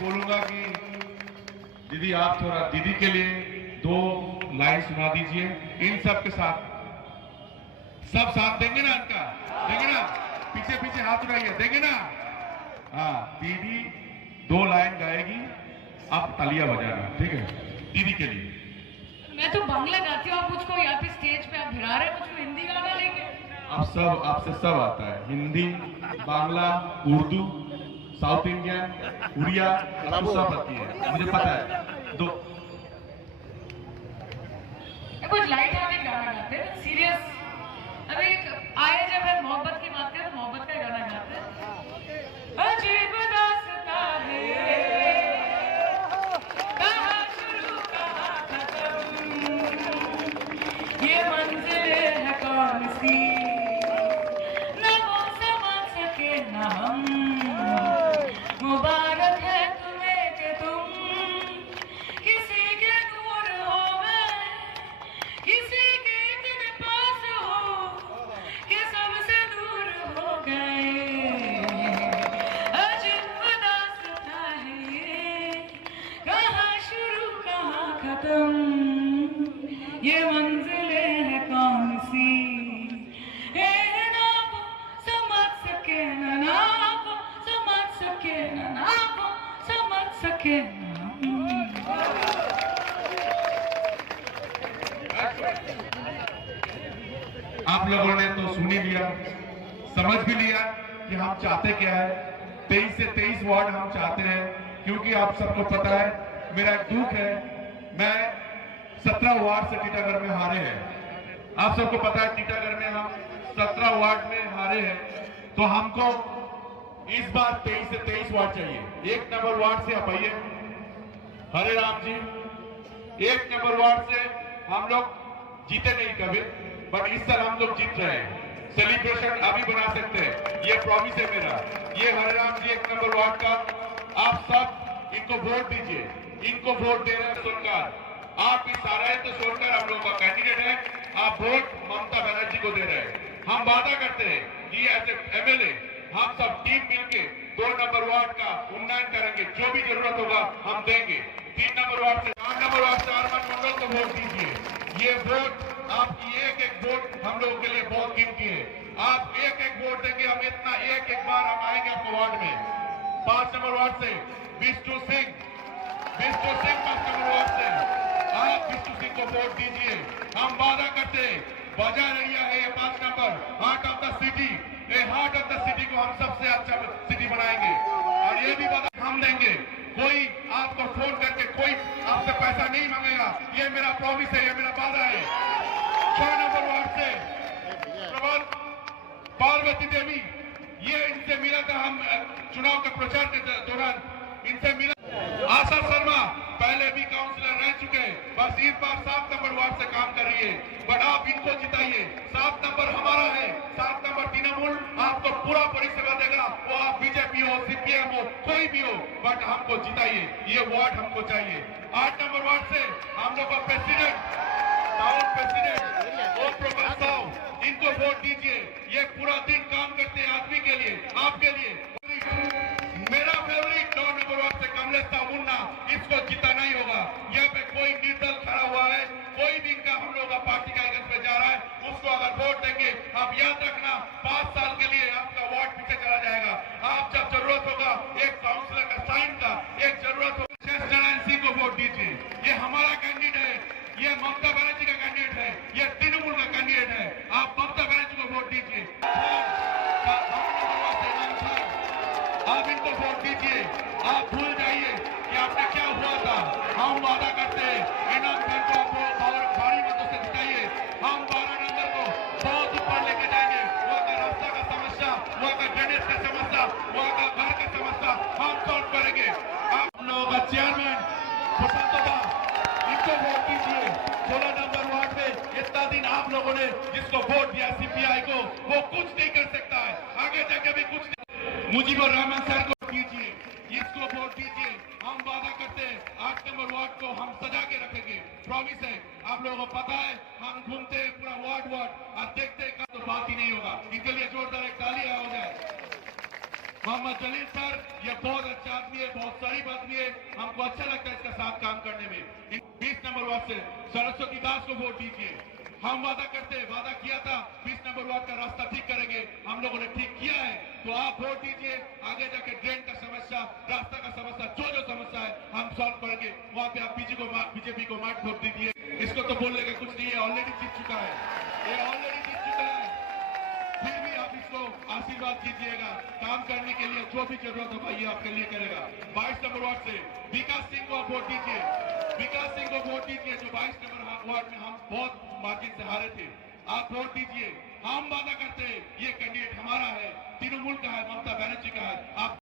बोलूंगा कि दीदी आप थोड़ा दीदी के लिए 2 लाइन सुना दीजिए। इन सब के साथ सब साथ देंगे ना, इनका देंगे ना, पीछे पीछे हाथ उठाइए, देंगे ना। हाँ, दीदी 2 लाइन गाएगी, आप तालियां बजाना, ठीक है, दीदी के लिए। मैं तो बांग्ला गाती हूँ, आप मुझको यहाँ पे स्टेज पे आप भिड़ा रहे हैं मुझको हिंदी गाना लेके। आप सब, आपसे सब आता है, हिंदी, बांग्ला, उर्दू, साउथ इंडियन, उड़िया, आपको सब आती है, मुझे पता है। 2 कुछ लाइट हार्टेड गाना गाते हैं, सीरियस। अभी आए जब है मोहब्बत की बात करें तो मोहब्बत का गाना गाते हैं। अजीब दास्तां है, कहाँ शुरू कहाँ खत्म, ये मंजिल है कौन सी, न वो समझ सके न हम। मुबारक है तुम्हें कि तुम किसी के दूर हो गए, किसी के इतने पास हो कि सबसे दूर हो गए। अजीब दास्तां है ये, कहाँ शुरू कहाँ खत्म, ये मंजिलें हैं कौन सी, ना वो समझ सके ना वो समझ सके ना वो समझ सके ना। आप लोगों ने तो सुन ही लिया, समझ भी लिया कि हम चाहते क्या है। 23 से 23 वार्ड हम चाहते हैं, क्योंकि आप सबको पता है, मेरा एक दुख है, मैं 17 वार्ड से टीटागढ़ में हारे हैं। आप सबको पता है टीटागढ़ में हम 17 वार्ड में हारे हैं, तो हमको इस बार 23 से 23 वार्ड चाहिए। 1 नंबर वार्ड से आप आइए, हरे राम जी, 1 नंबर वार्ड से हम लोग जीते नहीं कभी, बट इस साल हम लोग जीत रहे हैं। सेलिब्रेशन अभी बना सकते हैं, ये प्रॉमिस है मेरा। ये हरे राम जी 1 नंबर वार्ड का, आप सब इनको वोट दीजिए, इनको वोट दे रहे हैं सोनकर। आप इस आ रहे हैं तो सोनकर हम लोग का कैंडिडेट है, आप वोट ममता बनर्जी को दे रहे हैं। हम वादा करते हैं कि एज एमएलए हम सब टीम मिलके 2 नंबर वार्ड का उन्नयन करेंगे, जो भी जरूरत होगा हम देंगे। 3 नंबर वार्ड से 4 नंबर वार्ड से अरमान मंडल को वोट दीजिए। ये वोट, आपकी एक एक वोट हम लोगों के लिए बहुत कीमती है। आप एक एक वोट देंगे, हम इतना एक एक बार हम आएंगे आपके वार्ड में। 5 नंबर वार्ड से विष्णु सिंह 5 नंबर वार्ड से आप विष्णु सिंह को वोट दीजिए। हम वादा करते हैं, बाजार एरिया है ये 5 number, heart of the city, ये हार्ट ऑफ द सिटी को हम सबसे अच्छा सिटी बनाएंगे। और ये भी वादा हम देंगे, कोई आपको फोन करके कोई आपसे पैसा नहीं मांगेगा, ये मेरा प्रॉमिस है, ये मेरा वादा है। 6 नंबर वार्ड से प्रबल पार्वती देवी, ये इनसे मिला था, हम चुनाव के प्रचार के दौरान इनसे मिला। आशा शर्मा पहले भी काउंसलर रह चुके हैं, बस इस बार 7 नंबर वार्ड से काम कर रही है, बट आप इनको जिताइए। 7 नंबर हमारा है, 7 नंबर तृणमूल आपको पूरा परिसेवा देगा, वो आप बीजेपी हो, सीपीएम हो, कोई भी हो, बट हमको जिताइए, ये वार्ड हमको चाहिए। 8 नंबर वार्ड से हम लोग का president, town president Om Prakash Sahu, इनको वोट दीजिए। ये पूरा दिन काम करते हैं आदमी के लिए, आपके लिए। मेरा फेवरेट 9 नंबर वार्ड से कमलेश साहु मुन्ना, इसको जिताना ही होगा। यहाँ पे कोई निर्दल खड़ा हुआ है, कोई भी इनका हम लोग का पार्टी का एजेंट पे जा रहा है, उसको अगर वोट देंगे, आप याद रखना 5 साल के लिए आपका वार्ड पीछे चला जाएगा। आप जब जरूरत होगा एक काउंसलर का साइन का, एक जरूरत होगा शेष नारायण सिंह को वोट दीजिए। ये हमारा कैंडिडेट है, ये ममता बनर्जी का कैंडिडेट है, ये तृणमूल का कैंडिडेट है। आप ममता बनर्जी को वोट दीजिए, आप इनको वोट दीजिए। आप भूल जाइए कि आपने क्या हुआ था। हम वादा करते हैं, इनाम खान को आप भारी मतों से जिताइए। हम 12 नंबर को बहुत ऊपर लेके जाएंगे। वहाँ का रास्ता का समस्या, वहाँ का ड्रेनेज का समस्या, वहाँ का घर का समस्या हम सॉल्व करेंगे। आप लोगों का चेयरमैन प्रशांत, इनको वोट दीजिए। 16 नंबर वार्ड में इतना दिन आप लोगों ने जिसको वोट दिया सीपीआई को, वो कुछ नहीं कर सकता है, आगे जाके भी कुछ नहीं। मुजीबुर रहमान सर को दीजिए, इसको वोट दीजिए। हम वादा करते हैं 8 नंबर वार्ड को हम सजा के रखेंगे, प्रॉमिस है। आप लोगों को पता है, हम घूमते हैं पूरा वार्ड और देखते हैं तो बात ही नहीं होगा। इनके लिए जोरदार एक तालियां हो जाए। मोहम्मद जलील सर, ये बहुत अच्छा आदमी है, बहुत शरीफ आदमी है, हमको अच्छा लगता है इसका साथ काम करने में। 20 नंबर वार्ड से सरस्वती दास को वोट दीजिए। हम वादा किया था 20 नंबर वार्ड का रास्ता ठीक करेंगे, हम लोगों ने ठीक किया है, तो आप वोट दीजिए। आगे जाके ड्रेन का समस्या, रास्ता का समस्या, जो समस्या है हम सॉल्व करेंगे। वहां पे आप बीजेपी को मार्ट वोट दीजिए। इसको तो बोलने का कुछ नहीं है, ऑलरेडी जीत चुका है, ये ऑलरेडी जीत चुका है। फिर भी आप इसको आशीर्वाद कीजिएगा, काम करने के लिए जो भी जरूरत होगा ये आपके लिए करेगा। 22 नंबर वार्ड से विकास सिंह को आप वोट दीजिए, विकास सिंह को वोट दीजिए, जो 22 नंबर वार्ड में हम बहुत मार्जिन से हारे थे। आप वोट दीजिए। हम वादा करते हैं ये कैंडिडेट हमारा है, तृणमूल का है, ममता बनर्जी का है। आप